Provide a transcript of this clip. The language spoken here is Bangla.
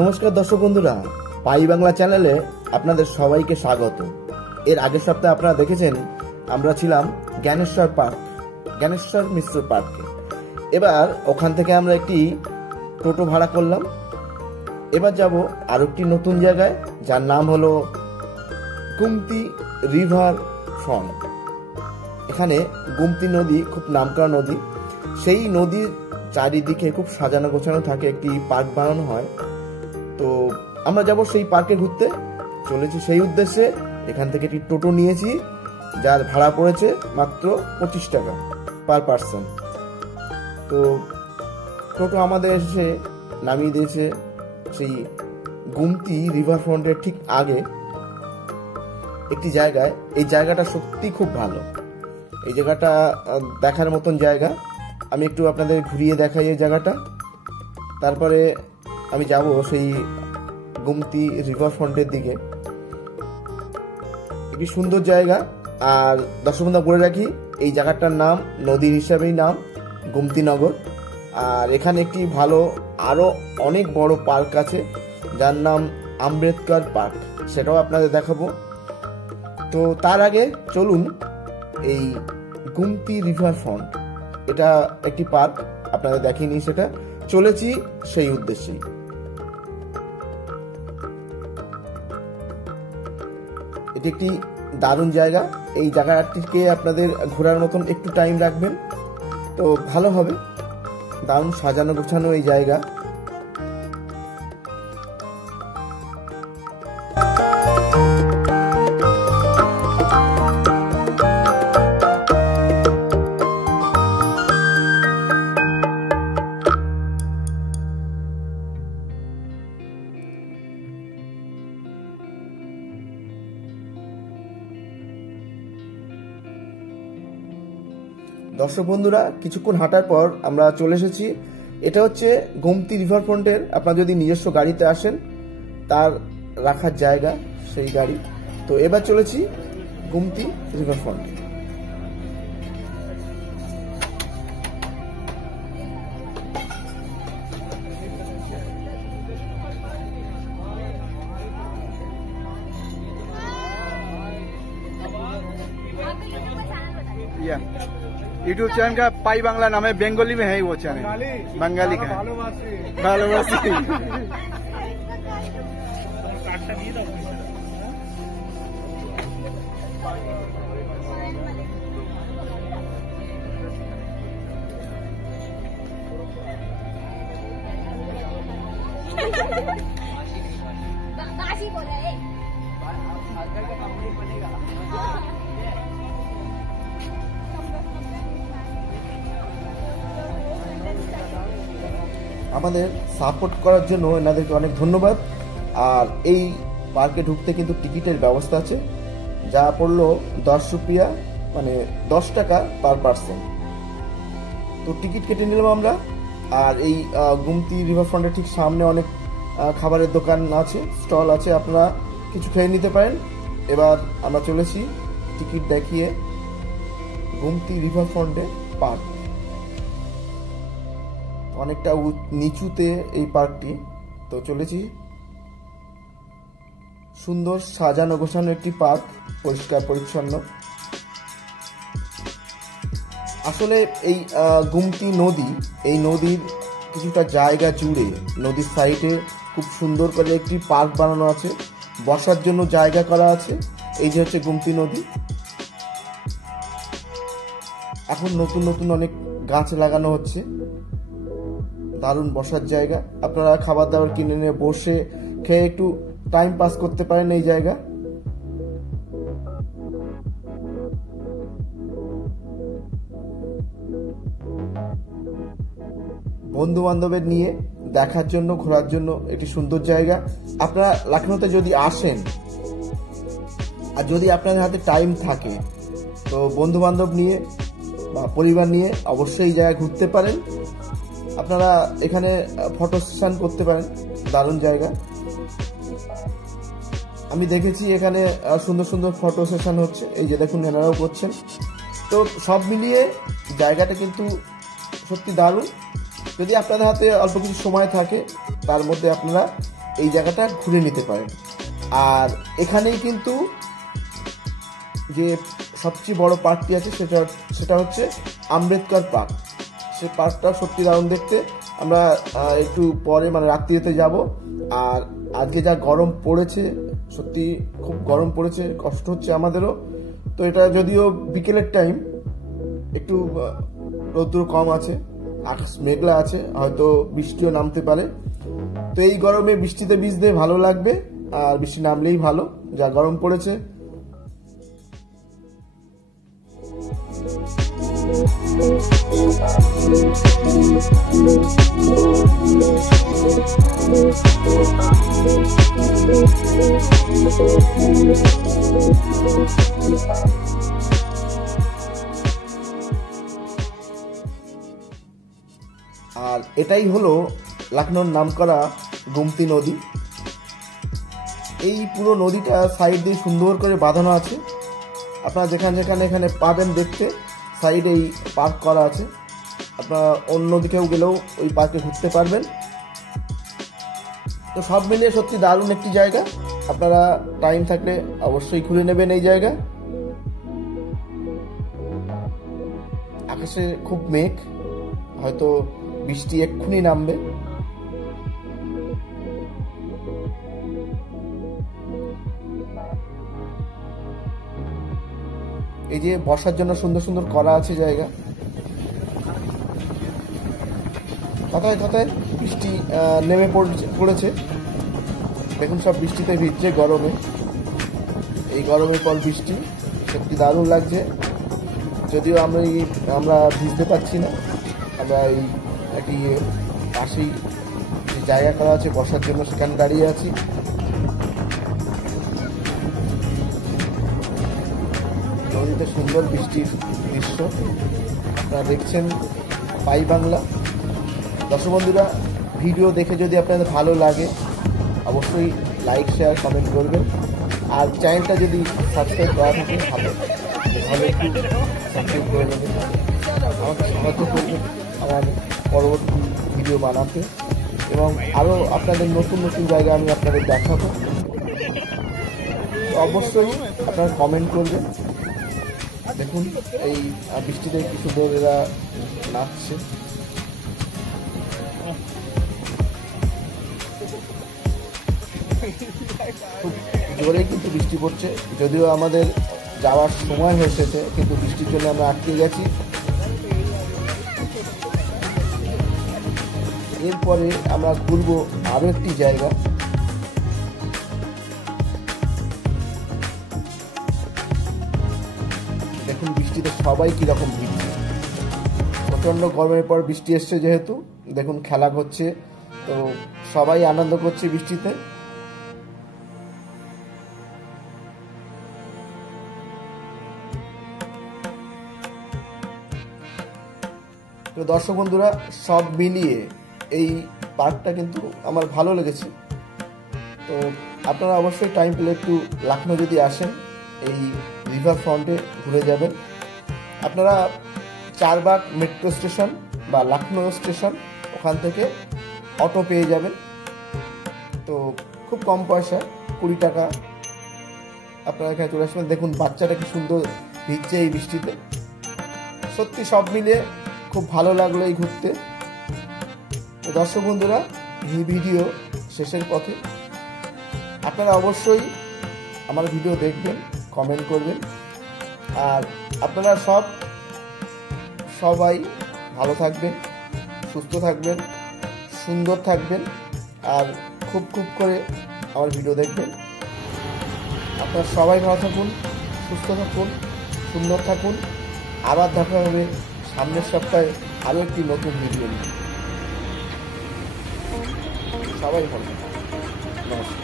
নমস্কার দর্শক বন্ধুরা, পাই বাংলা চ্যানেলে আপনাদের সবাইকে স্বাগত। এর আগের সপ্তাহে আপনারা দেখেছেন আমরা ছিলাম জ্ঞানেশ্বর মিশ্র পার্কে। এবার ওখান থেকে আমরা একটি টোটো ভাড়া করলাম। এবার যাব আর একটি নতুন জায়গায়, যার নাম হলো গুমতি রিভার ফ্রন্ট। এখানে গুমতি নদী খুব নামকরা নদী। সেই নদীর চারিদিকে খুব সাজানো গোছানো থাকে, একটি পার্ক বানানো হয়। তো আমরা যাব সেই পার্কে ঘুরতে চলেছি। সেই উদ্দেশ্যে এখান থেকে একটি টোটো নিয়েছি, যার ভাড়া পড়েছে মাত্র 25 টাকা পার পার্সন। তো টোটো আমাদের এসে নামিয়ে দিয়েছে সেই গুমতি রিভার ফ্রন্টের ঠিক আগে একটি জায়গায়। এই জায়গাটা সত্যি খুব ভালো। এই জায়গাটা দেখার মতন জায়গা। আমি একটু আপনাদের ঘুরিয়ে দেখাই এই জায়গাটা, তারপরে আমি যাব সেই গুমতি রিভার ফ্রন্টের দিকে। একটি সুন্দর জায়গা। আর দর্শক বন্ধু বলে রাখি, এই জায়গাটার নাম নদীর হিসাবেই নাম গুমতি নগর। আর এখানে একটি ভালো আরো অনেক বড় পার্ক আছে, যার নাম আম্বেদকর পার্ক, সেটাও আপনাদের দেখাবো। তো তার আগে চলুন, এই গুমতি রিভার ফ্রন্ট এটা একটি পার্ক, আপনাদের দেখিনি, সেটা চলেছি সেই উদ্দেশ্যেই। এটি একটি দারুণ জায়গা। এই জায়গাটিকে আপনাদের ঘোরার মতন একটু টাইম রাখবেন তো ভালো হবে। দারুণ সাজানো গোছানো এই জায়গা। দর্শক বন্ধুরা, কিছুক্ষণ হাঁটার পর আমরা চলে এসেছি। এটা হচ্ছে গুমতি রিভার ফ্রন্টের, আপনারা যদি নিজস্ব গাড়িতে আসেন তার রাখার জায়গা, সেই গাড়ি। তো এবার চলেছি Gumti river front. YouTube channel का पाई बांग्ला नाम है, बंगाली में है वो चैनल, बंगाली का भालोबासी। আমাদের সাপোর্ট করার জন্য এনাদেরকে অনেক ধন্যবাদ। আর এই পার্কে ঢুকতে কিন্তু টিকিটের ব্যবস্থা আছে, যা পড়লো 10 রুপিয়া, মানে 10 টাকা পার পার্সন। তো টিকিট কেটে নিলাম আমরা। আর এই গুমতি রিভার ফ্রন্টের ঠিক সামনে অনেক খাবারের দোকান আছে, স্টল আছে, আপনারা কিছু খেয়ে নিতে পারেন। এবার আমরা চলেছি টিকিট দেখিয়ে গুমতি রিভার ফ্রন্টে পার্ক। অনেকটা নিচুতে এই পার্কটি। তো চলেছি। সুন্দর সাজানো গোছানো একটি পার্ক, পরিষ্কার পরিচ্ছন্ন। আসলে এই গুমতি নদী, এই নদীর কিছুটা জায়গা জুড়ে নদীর সাইডে খুব সুন্দর করে একটি পার্ক বানানো আছে, বসার জন্য জায়গা করা আছে। এই যে হচ্ছে গুমতি নদী। এখন নতুন নতুন অনেক গাছ লাগানো হচ্ছে। দারুণ বসার জায়গা, আপনারা খাবার দাবার কিনে নিয়ে বসে খেয়ে একটু টাইম পাস করতে পারেন এই জায়গা। বন্ধু বান্ধবের নিয়ে দেখার জন্য, ঘোরার জন্য একটি সুন্দর জায়গা। আপনারা লখনৌতে যদি আসেন আর যদি আপনাদের হাতে টাইম থাকে, তো বন্ধু বান্ধব নিয়ে বা পরিবার নিয়ে অবশ্যই এই জায়গায় ঘুরতে পারেন। আপনারা এখানে ফটো সেশন করতে পারেন, দারুণ জায়গা। আমি দেখেছি এখানে সুন্দর সুন্দর ফটো সেশন হচ্ছে, এই যে দেখুন এনারাও করছেন। তো সব মিলিয়ে জায়গাটা কিন্তু সত্যি দারুণ। যদি আপনাদের হাতে অল্প কিছু সময় থাকে, তার মধ্যে আপনারা এই জায়গাটা ঘুরে নিতে পারেন। আর এখানেই কিন্তু যে সবচেয়ে বড় পার্কটি আছে সেটা হচ্ছে আম্বেদকর পার্ক। সে পার্কটা সত্যি দারুণ দেখতে। আমরা একটু পরে মানে রাত্রিতে যাব। আর আজকে যা গরম পড়েছে, সত্যি খুব গরম পড়েছে, কষ্ট হচ্ছে আমাদেরও। তো এটা যদিও বিকেলের টাইম, একটু রৌদ্র কম আছে, আকাশ মেঘলা আছে, হয়তো বৃষ্টিও নামতে পারে। তো এই গরমে বৃষ্টিতে ভিজতে ভালো লাগবে, আর বৃষ্টি নামলেই ভালো, যা গরম পড়েছে। আর এটাই হলো লখনৌর নামকরা গোমতী নদী। এই পুরো নদীটা সাইড দিয়ে সুন্দর করে বাঁধানো আছে। আপনারা যেখানে এখানে পাবেন দেখতে, সাইডে এই পার্ক করা আছে। আপনারা অন্য দিকেও গেলেও ওই পার্কে ঘুরতে পারবেন। তো সব মিলিয়ে সত্যি দারুণ একটি জায়গা। আপনারা টাইম থাকলে অবশ্যই ঘুরে নেবেন এই জায়গা। আকাশে খুব মেঘ, হয়তো বৃষ্টি এক্ষুনি নামবে। এই যে বসার জন্য সুন্দর সুন্দর করা আছে জায়গা। কথায় কথায় বৃষ্টি নেমে পড়েছে। দেখুন সব বৃষ্টিতে ভিজছে গরমে। এই গরমের পর বৃষ্টি, সত্যি দারুণ লাগছে। যদিও আমরা ভিজতে পারছি না। আমরা এই একটি পাশেই যে জায়গা করা আছে বসার জন্য, সেখানে দাঁড়িয়ে আছি। নদীতে সুন্দর বৃষ্টির দৃশ্য আপনারা দেখছেন পাই বাংলা। দর্শক বন্ধুরা, ভিডিও দেখে যদি আপনাদের ভালো লাগে অবশ্যই লাইক, শেয়ার, কমেন্ট করবেন। আর চ্যানেলটা যদি সাবস্ক্রাইব করা থাকে ভালো একটু সাবস্ক্রাইব করে নেবেন। আমাকে সাহায্য করবেন আমার পরবর্তী ভিডিও বানাতে, এবং আরও আপনাদের নতুন নতুন জায়গা আমি আপনাদের দেখাবো। তো অবশ্যই আপনারা কমেন্ট করবেন। দেখুন এই বৃষ্টিতে কি সুন্দর এরা নাচছে। খুব জোরেই কিন্তু বৃষ্টি পড়ছে। যদিও আমাদের যাওয়ার সময় হয়ে এসেছে, কিন্তু বৃষ্টির জন্য আমরা আটকে গেছি। এরপরে আমরা ঘুরবো আরো একটি জায়গা। দেখুন বৃষ্টিতে সবাই কিরকম ভিজছে। প্রচন্ড গরমের পর বৃষ্টি এসছে যেহেতু, দেখুন খেলা হচ্ছে, তো সবাই আনন্দ করছে বৃষ্টিতে। তো দর্শক বন্ধুরা, সব মিলিয়ে এই পার্কটা কিন্তু আমার ভালো লেগেছে। তো আপনারা অবশ্যই টাইম পেলে একটু লখনৌ যদি আসেন, এই রিভার ফ্রন্টে ঘুরে যাবেন। আপনারা চারবাগ মেট্রো স্টেশন বা লখনৌ স্টেশন, ওখান থেকে অটো পেয়ে যাবেন। তো খুব কম পয়সা, 20 টাকা। আপনারা এখানে চলে আসবেন। দেখুন বাচ্চাটা কি সুন্দর ভিজছে এই বৃষ্টিতে। সত্যি সব মিলিয়ে খুব ভালো লাগলো এই ঘুরতে। তো দর্শক বন্ধুরা, এই ভিডিও শেষের পথে। আপনারা অবশ্যই আমার ভিডিও দেখবেন, কমেন্ট করবেন। আর আপনারা সবাই ভালো থাকবেন, সুস্থ থাকবেন, সুন্দর থাকবেন, আর খুব করে আমার ভিডিও দেখবেন। আপনারা সবাই ভালো থাকুন, সুস্থ থাকুন, সুন্দর থাকুন। আবার দেখা হবে সামনের সপ্তাহে আরও একটি নতুন ভিডিও নিয়ে। সবাই ভালো থাকুন। নমস্কার।